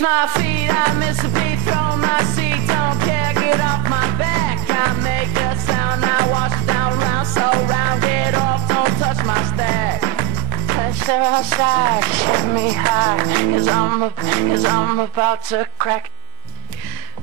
My feet, I miss a beat from my seat. Don't care, get off my back. I make a sound, I wash it down, round, so round. Get off, don't touch my stack. Pressure outside, get me high, cause I'm about to crack.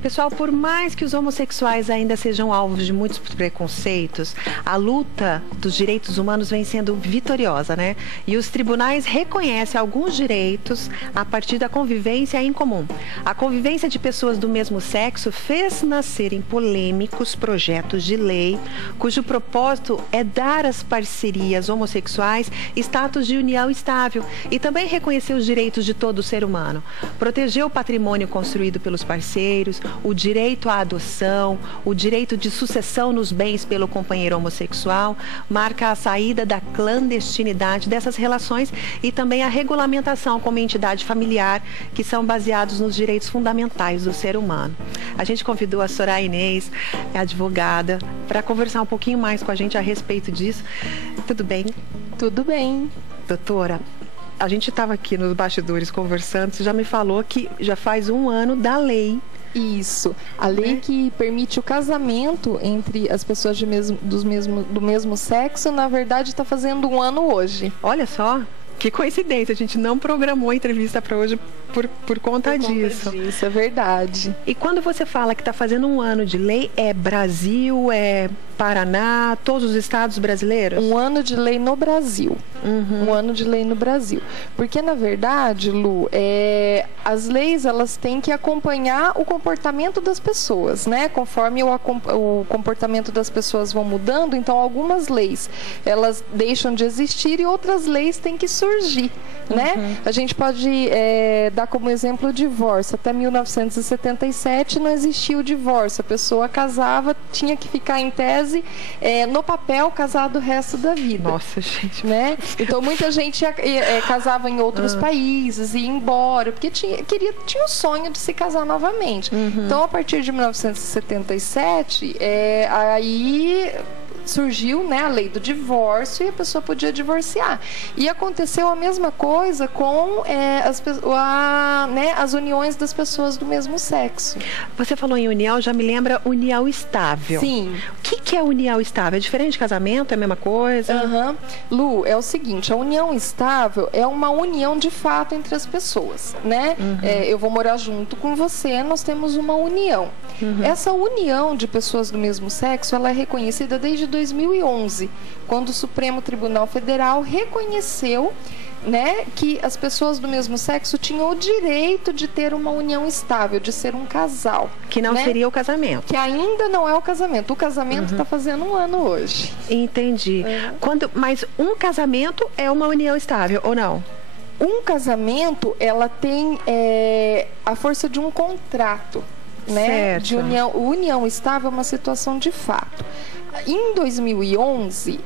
Pessoal, por mais que os homossexuais ainda sejam alvos de muitos preconceitos, a luta dos direitos humanos vem sendo vitoriosa, né? E os tribunais reconhecem alguns direitos a partir da convivência em comum. A convivência de pessoas do mesmo sexo fez nascerem polêmicos projetos de lei, cujo propósito é dar às parcerias homossexuais status de união estável e também reconhecer os direitos de todo ser humano, proteger o patrimônio construído pelos parceiros, o direito à adoção, o direito de sucessão nos bens pelo companheiro homossexual, marca a saída da clandestinidade dessas relações e também a regulamentação como entidade familiar, que são baseados nos direitos fundamentais do ser humano. A gente convidou a Soraya Inês, é advogada, para conversar um pouquinho mais com a gente a respeito disso. Tudo bem? Tudo bem. Doutora, a gente estava aqui nos bastidores conversando, você já me falou que já faz um ano da lei. Isso, a lei que permite o casamento entre as pessoas do mesmo sexo, na verdade, está fazendo um ano hoje. Olha só, que coincidência, a gente não programou a entrevista para hoje por conta disso. Isso é verdade. E quando você fala que está fazendo um ano de lei, é Brasil, é Paraná, todos os estados brasileiros? Um ano de lei no Brasil. Uhum. Um ano de lei no Brasil. Porque, na verdade, Lu, as leis, elas têm que acompanhar o comportamento das pessoas, né? Conforme o comportamento das pessoas vão mudando, então algumas leis, elas deixam de existir e outras leis têm que surgir, né? A gente pode dar como exemplo o divórcio. Até 1977 não existia o divórcio. A pessoa casava, tinha que ficar em tese, no papel, casado o resto da vida. Nossa, gente. Né? Então muita gente casava em outros países, ia embora, porque tinha o sonho de se casar novamente. Então, a partir de 1977, aí surgiu, né, a lei do divórcio e a pessoa podia divorciar. E aconteceu a mesma coisa com as uniões das pessoas do mesmo sexo. Você falou em união, já me lembra união estável. Sim. O que é união estável? É diferente de casamento? É a mesma coisa? Lu, é o seguinte, a união estável é uma união de fato entre as pessoas, né? Eu vou morar junto com você, nós temos uma união. Essa união de pessoas do mesmo sexo, ela é reconhecida desde 2011, quando o Supremo Tribunal Federal reconheceu, né, que as pessoas do mesmo sexo tinham o direito de ter uma união estável, de ser um casal. Que não seria o casamento. Que ainda não é o casamento. O casamento está fazendo um ano hoje. Entendi. Mas um casamento é uma união estável, ou não? Um casamento, ela tem a força de um contrato, né? Certo. De união estável é uma situação de fato. Em 2011,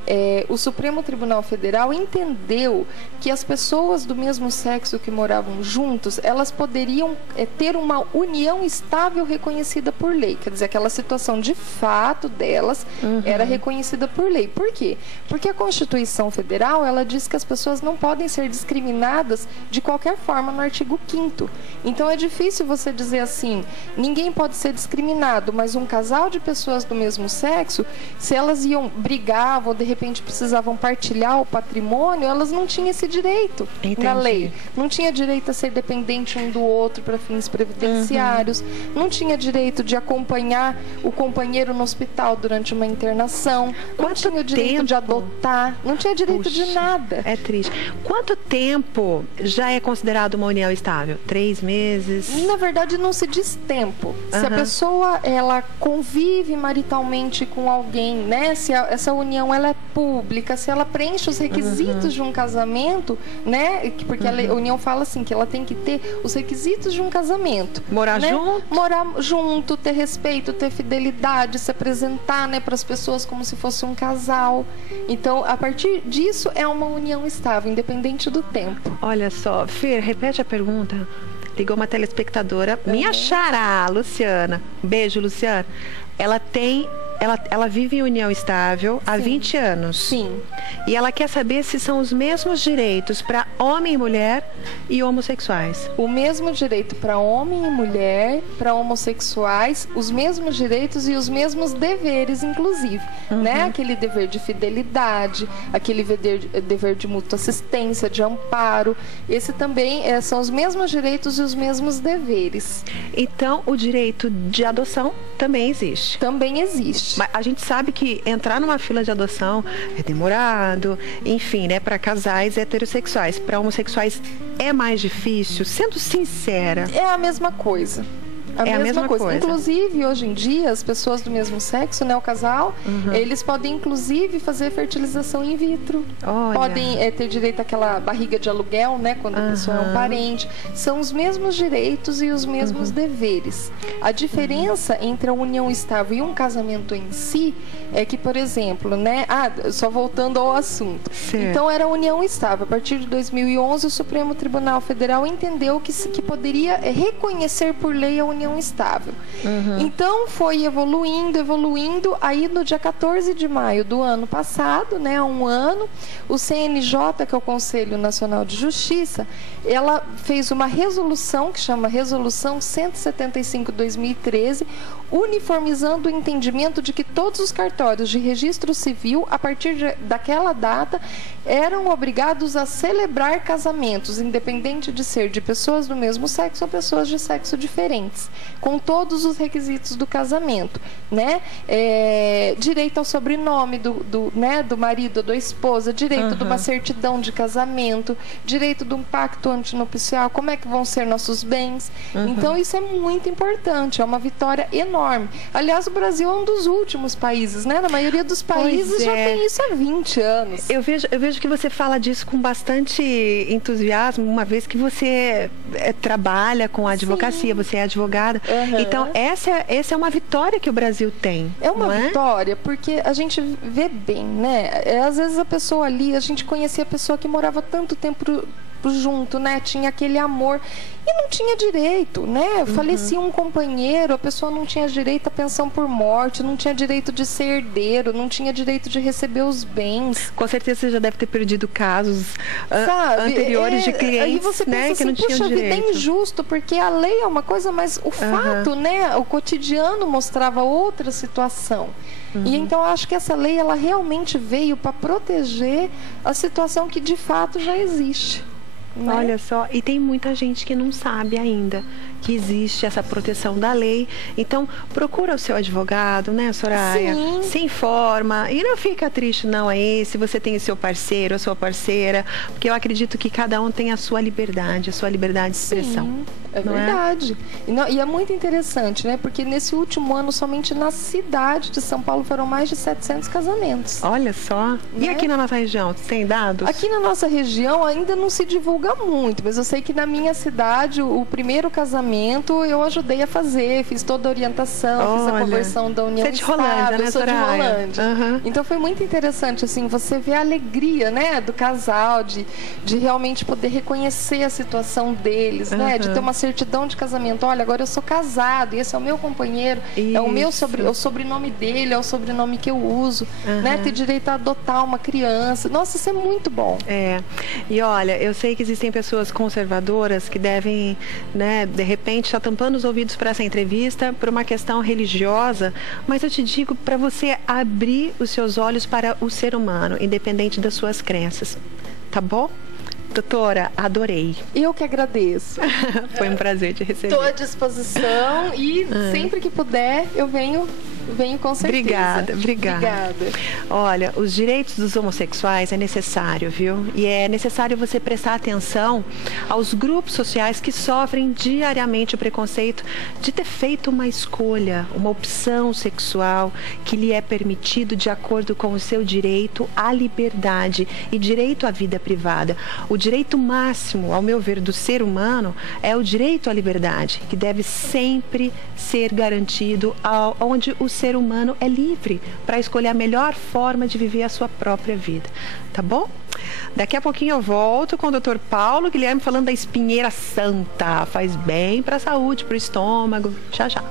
o Supremo Tribunal Federal entendeu que as pessoas do mesmo sexo que moravam juntos, elas poderiam ter uma união estável reconhecida por lei. Quer dizer, aquela situação de fato delas era reconhecida por lei. Por quê? Porque a Constituição Federal, ela diz que as pessoas não podem ser discriminadas de qualquer forma no artigo 5º. Então, é difícil você dizer assim, ninguém pode ser discriminado, mas um casal de pessoas do mesmo sexo, se elas iam brigar ou de repente precisavam partilhar o patrimônio, elas não tinham esse direito. Entendi. Na lei. Não tinha direito a ser dependente um do outro para fins previdenciários, não tinha direito de acompanhar o companheiro no hospital durante uma internação, não tinha o direito de adotar, não tinha direito de nada. É triste. Quanto tempo já é considerado uma união estável? 3 meses? Na verdade, não se diz tempo. Se a pessoa ela convive maritalmente com alguém, né? Se essa união ela é pública, se ela preenche os requisitos de um casamento, né? Porque a união fala assim, que ela tem que ter os requisitos de um casamento. Morar junto? Morar junto, ter respeito, ter fidelidade, se apresentar, né, para as pessoas como se fosse um casal. Então, a partir disso, é uma união estável, independente do tempo. Olha só, Fer, repete a pergunta. Ligou uma telespectadora, minha xará, Luciana. Beijo, Luciana. Ela vive em união estável há 20 anos. Sim. E ela quer saber se são os mesmos direitos para homem e mulher e homossexuais. O mesmo direito para homem e mulher, para homossexuais, os mesmos direitos e os mesmos deveres, inclusive, né? Aquele dever de fidelidade, aquele dever de mútua assistência, de amparo. Esse também são os mesmos direitos e os mesmos deveres. Então, o direito de adoção também existe. Também existe. Mas a gente sabe que entrar numa fila de adoção é demorado, enfim, né? Para casais heterossexuais, para homossexuais é mais difícil, sendo sincera. É a mesma coisa. A mesma coisa. Inclusive, hoje em dia, as pessoas do mesmo sexo, né, o casal, eles podem, inclusive, fazer fertilização in vitro. Olha. Podem ter direito àquela barriga de aluguel, né, quando a pessoa é um parente. São os mesmos direitos e os mesmos deveres. A diferença entre a união estável e um casamento em si é que, por exemplo, né, só voltando ao assunto. Certo. Então, era a união estável. A partir de 2011, o Supremo Tribunal Federal entendeu que poderia reconhecer por lei a união estável. Então foi evoluindo, aí no dia 14 de maio do ano passado, né, há um ano, o CNJ, que é o Conselho Nacional de Justiça, ela fez uma resolução que chama Resolução 175/2013, uniformizando o entendimento de que todos os cartórios de registro civil, a partir daquela data, eram obrigados a celebrar casamentos, independente de ser de pessoas do mesmo sexo ou pessoas de sexo diferentes, com todos os requisitos do casamento, né? Direito ao sobrenome do marido ou da esposa, direito de uma certidão de casamento, direito de um pacto antinupcial, como é que vão ser nossos bens. Então, isso é muito importante, é uma vitória enorme. Aliás, o Brasil é um dos últimos países, né? Na maioria dos países já tem isso há 20 anos. Eu vejo que você fala disso com bastante entusiasmo, uma vez que você trabalha com a advocacia, você é advogada. Então, essa é uma vitória que o Brasil tem. É uma vitória, porque a gente vê bem, né? Às vezes a pessoa ali, a gente conhecia a pessoa que morava tanto tempo junto, né? Tinha aquele amor e não tinha direito, né? Falecia um companheiro, a pessoa não tinha direito à pensão por morte, não tinha direito de ser herdeiro, não tinha direito de receber os bens. Com certeza você já deve ter perdido casos anteriores de clientes, aí você pensa, né, que não tinham direito. Vida é injusto, porque a lei é uma coisa, mas o fato, né? O cotidiano mostrava outra situação. E então eu acho que essa lei, ela realmente veio para proteger a situação que de fato já existe. Né? Olha só, e tem muita gente que não sabe ainda que existe essa proteção da lei. Então, procura o seu advogado, né, Soraya? Sim. Se informa. E não fica triste, não, aí, se você tem o seu parceiro, a sua parceira, porque eu acredito que cada um tem a sua liberdade de expressão. Sim, é verdade. E é muito interessante, né? Porque nesse último ano, somente na cidade de São Paulo, foram mais de 700 casamentos. Olha só. Né? E aqui na nossa região, tem dados? Aqui na nossa região ainda não se divulga muito, mas eu sei que na minha cidade, o primeiro casamento eu ajudei a fazer, fiz toda a orientação, fiz a conversão da união estável. Você é de Rolândia, né, eu sou de Soraya? Rolândia. Então foi muito interessante, assim, você vê a alegria, né, do casal, de realmente poder reconhecer a situação deles, né, de ter uma certidão de casamento. Olha, agora eu sou casado e esse é o meu companheiro, é o sobrenome dele, é o sobrenome que eu uso, né, ter direito a adotar uma criança. Nossa, isso é muito bom. E olha, eu sei que existem pessoas conservadoras que devem, né, de repente está tampando os ouvidos para essa entrevista por uma questão religiosa, mas eu te digo para você abrir os seus olhos para o ser humano, independente das suas crenças. Tá bom? Doutora, adorei. Eu que agradeço. Foi um prazer te receber. Estou à disposição e sempre que puder eu venho com certeza. Obrigada. Olha, os direitos dos homossexuais é necessário, viu? E é necessário você prestar atenção aos grupos sociais que sofrem diariamente o preconceito de ter feito uma escolha, uma opção sexual que lhe é permitido de acordo com o seu direito à liberdade e direito à vida privada. O direito máximo, ao meu ver, do ser humano é o direito à liberdade, que deve sempre ser garantido onde o ser humano é livre para escolher a melhor forma de viver a sua própria vida. Tá bom? Daqui a pouquinho eu volto com o Dr. Paulo Guilherme falando da espinheira santa. Faz bem para a saúde, para o estômago. Já, já.